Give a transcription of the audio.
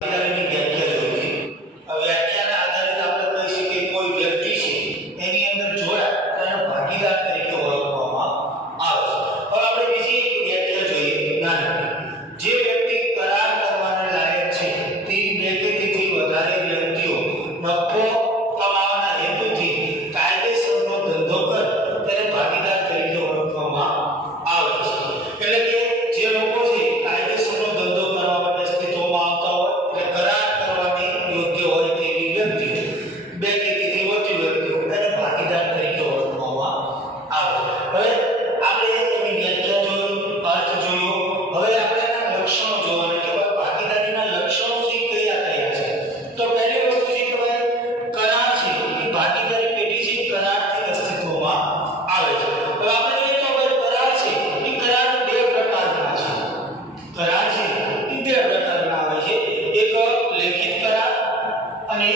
ભાગીદારીની વ્યાખ્યા જોઈ છે. આ વ્યાખ્યાના આધારે આપણે કહી શકીએ કે કોઈ વ્યક્તિ છે એની અંદર જોડાય તેને ભાગીદાર તરીકે ઓળખવામાં આવે છે. હવે આપણે બીજી એક વ્યાખ્યા જોઈએ નાની. જે વ્યક્તિ કરાર કરવાના લાયક છે તે બે કે તેથી વધારે વ્યક્તિઓ નફો કમાવાના હેતુથી કાયદેસરનો ધંધો કરે તેને ભાગીદાર તરીકે ઓળખવામાં આવે છે. એટલે કે જે લોકો છે કાયદેસરનો ધંધો કરવા માટે અસ્તિત્વમાં આવતા હોય એટલે કરાર કરવાની યોગ્ય હોય તેવી વ્યક્તિઓ બે કે તેથી વધુ વ્યક્તિઓ એને ભાગીદાર તરીકે ઓળખવામાં આવે છે. હવે આપણે એની વ્યાખ્યા જોઈ, અર્થ જોયો. હવે આપણે એના લક્ષણો જોવાના કે ભાગીદારીના લક્ષણો છે કયા કયા છે. તો પહેલી વસ્તુ છે કે ભાઈ કરાર છે એ ભાગીદારી પેઢી છે કરારથી અસ્તિત્વમાં આવે છે. હવે આપણે જોઈએ તો ભાઈ કરાર છે એ કરાર બે પ્રકારના છે. કરાર છે એ બે પ્રકારના આવે છે. એક લેખિત કરાર અને